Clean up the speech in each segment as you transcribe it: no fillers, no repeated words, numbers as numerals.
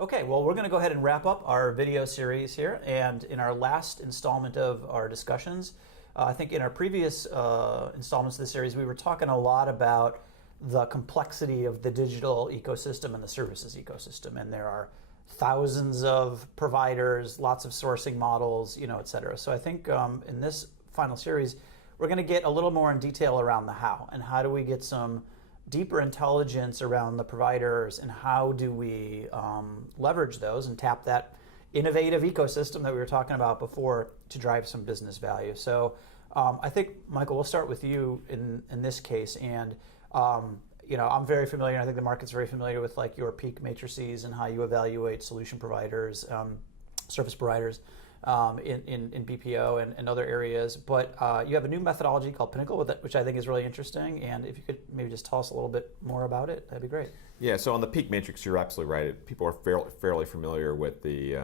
Okay, well, we're going to go ahead and wrap up our video series here. And in our last installment of our discussions, I think in our previous installments of the series, we were talking a lot about the complexity of the digital ecosystem and the services ecosystem. And there are thousands of providers, lots of sourcing models, et cetera. So I think in this final series, we're going to get a little more in detail around the how, and how do we get some deeper intelligence around the providers, and how do we leverage those and tap that innovative ecosystem that we were talking about before to drive some business value. So I think, Michael, we'll start with you in this case. And I'm very familiar, and I think the market's very familiar with like your peak matrices and how you evaluate solution providers, service providers in BPO and other areas. But you have a new methodology called Pinnacle, which I think is really interesting. And if you could maybe just tell us a little bit more about it, that'd be great. Yeah, so on the peak matrix, you're absolutely right. People are fairly familiar with the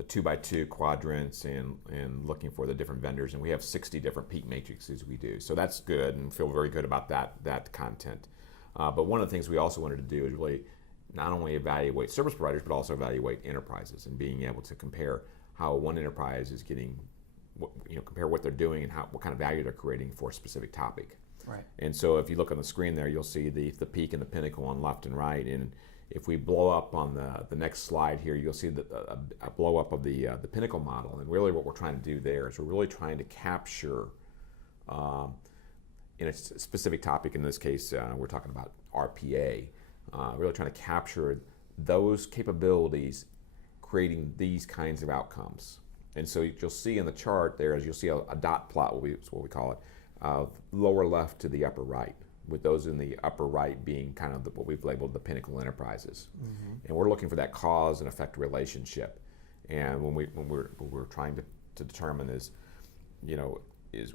2x2 quadrants and looking for the different vendors. And we have 60 different peak matrices we do. So that's good, and feel very good about that content. But one of the things we also wanted to do is really not only evaluate service providers, but also evaluate enterprises, and being able to compare how one enterprise is getting, compare what they're doing and what kind of value they're creating for a specific topic. Right. And so if you look on the screen there, you'll see the peak and the pinnacle on left and right. And if we blow up on the next slide here, you'll see a blow up of the pinnacle model. And really what we're trying to do there is we're really trying to capture in a specific topic. In this case, we're talking about RPA. Really trying to capture those capabilities, creating these kinds of outcomes. And so you'll see in the chart there, as you'll see a dot plot, is what we call it, lower left to the upper right, with those in the upper right being kind of what we've labeled the pinnacle enterprises. Mm-hmm. And we're looking for that cause and effect relationship. And when we're trying to determine is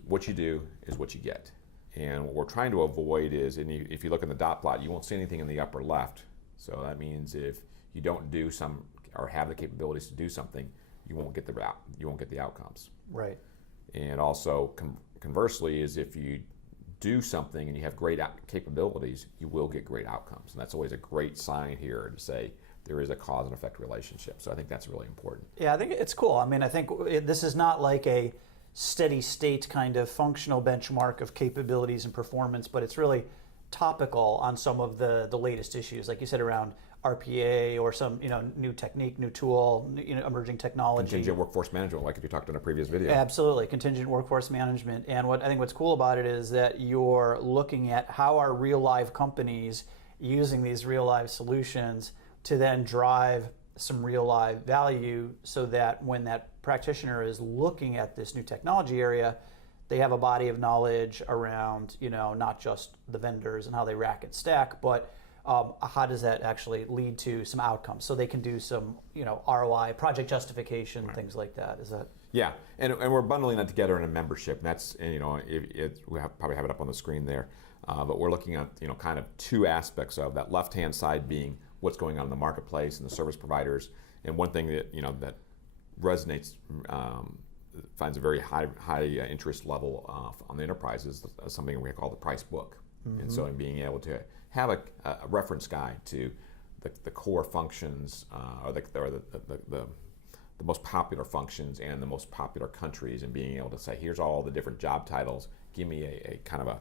what you do is what you get. And what we're trying to avoid is, and if you look in the dot plot, you won't see anything in the upper left. So that means if you don't do some or have the capabilities to do something, you won't get the outcomes. Right. And also conversely is if you do something and you have great capabilities, you will get great outcomes. And that's always a great sign here to say there is a cause and effect relationship. So I think that's really important. Yeah, I think it's cool. I mean, I think this is not like a steady state kind of functional benchmark of capabilities and performance, but it's really topical on some of the latest issues, like you said, around RPA or some new technique, new tool, emerging technology. Contingent workforce management, like if you talked in a previous video. Absolutely, contingent workforce management. And I think what's cool about it is that you're looking at how are real live companies using these real live solutions to then drive some real live value, so that when that practitioner is looking at this new technology area, they have a body of knowledge around, not just the vendors and how they rack and stack, but how does that actually lead to some outcomes? So they can do some, ROI, project justification, right. Things like that. Is that? Yeah, and we're bundling that together in a membership. And that's, we probably have it up on the screen there, but we're looking at, kind of two aspects of that. Left-hand side being what's going on in the marketplace and the service providers. And one thing that, that resonates, finds a very high interest level on the enterprise is something we call the price book. Mm-hmm. And so in being able to have a reference guide to the core functions or the most popular functions and the most popular countries, and being able to say, here's all the different job titles, give me a kind of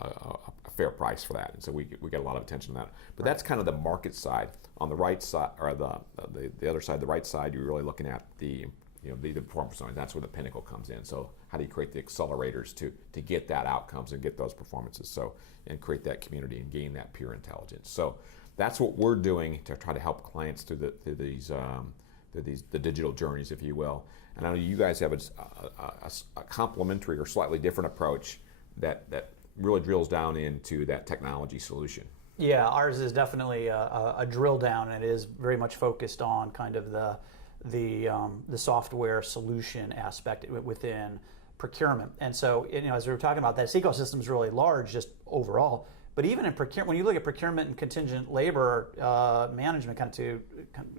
a fair price for that. And so we get a lot of attention to that. But right. That's kind of the market side. On the right side, or the other side, the right side, you're really looking at the performance zone. That's where the pinnacle comes in. So how do you create the accelerators to get that outcomes and get those performances? And create that community and gain that pure intelligence. So that's what we're doing to try to help clients through the digital journeys, if you will. And I know you guys have a complementary or slightly different approach that really drills down into that technology solution. Yeah, ours is definitely a drill down, and it is very much focused on kind of the software solution aspect within procurement. And so, as we were talking about, that ecosystem is really large just overall. But even in procurement, when you look at procurement and contingent labor management, kind of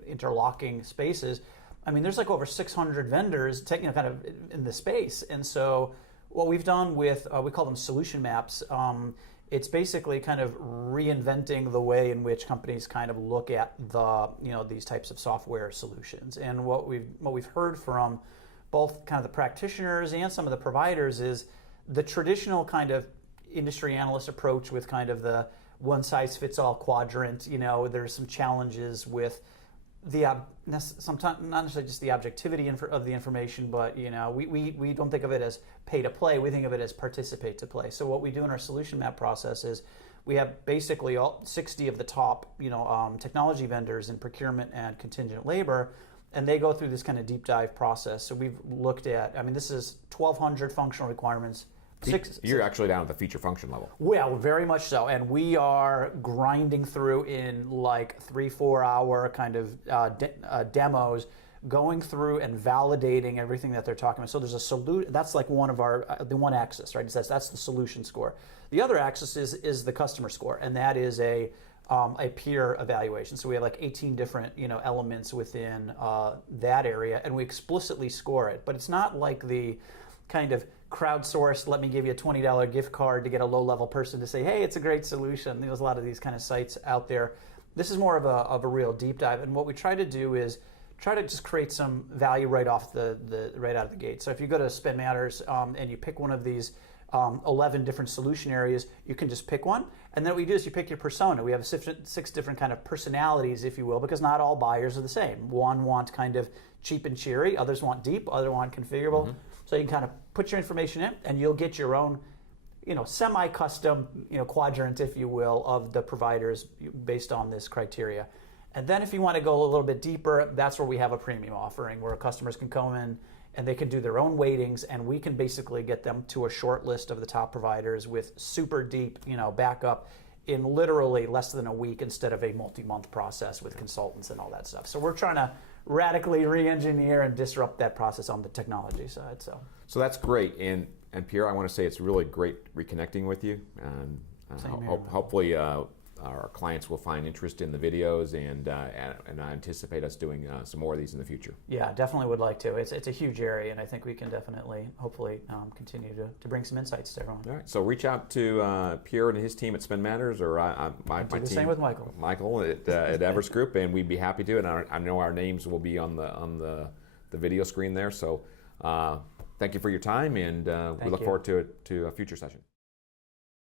interlocking spaces, I mean, there's like over 600 vendors kind of in the space. And so what we've done with, we call them solution maps, it's basically kind of reinventing the way in which companies kind of look at these types of software solutions. And what we've heard from both kind of the practitioners and some of the providers is the traditional kind of industry analyst approach with kind of the one-size-fits-all quadrant. There's some challenges with sometimes not necessarily just the objectivity of the information, but we don't think of it as pay to play. We think of it as participate to play. So what we do in our solution map process is we have basically all 60 of the top technology vendors in procurement and contingent labor, and they go through this kind of deep dive process. So we've looked at, this is 1,200 functional requirements. You're actually down at the feature function level. Well, very much so. And we are grinding through in like 3-4 hour kind of demos, going through and validating everything that they're talking about. So there's a solution. That's like one of our, the one axis, right? That's the solution score. The other axis is the customer score, and that is a peer evaluation. So we have like 18 different elements within that area, and we explicitly score it. But it's not like the kind of crowdsourced, let me give you a $20 gift card to get a low-level person to say, hey, it's a great solution. There's a lot of these kind of sites out there. This is more of a real deep dive, and what we try to do is try to just create some value right off right out of the gate. So if you go to Spend Matters and you pick one of these 11 different solution areas, you can just pick one, and then what we do is you pick your persona. We have 6 different kind of personalities, if you will, because not all buyers are the same. One want kind of cheap and cheery, others want deep, others want configurable. Mm-hmm. So you can kind of put your information in, and you'll get your own, semi-custom, quadrant, if you will, of the providers based on this criteria. And then if you want to go a little bit deeper, that's where we have a premium offering, where customers can come in and they can do their own weightings, and we can basically get them to a short list of the top providers with super deep, backup in literally less than a week instead of a multi-month process with consultants and all that stuff. So we're trying to radically re-engineer and disrupt that process on the technology side. So that's great. And Pierre, I want to say it's really great reconnecting with you. And hopefully our clients will find interest in the videos, and I anticipate us doing some more of these in the future. Yeah, definitely would like to. It's a huge area, and I think we can definitely, hopefully, continue to bring some insights to everyone. All right, so reach out to Pierre and his team at Spend Matters, or my team. Same with Michael. Michael at Everest Group, and we'd be happy to. And I know our names will be on the video screen there. So thank you for your time, and we look forward to a future session.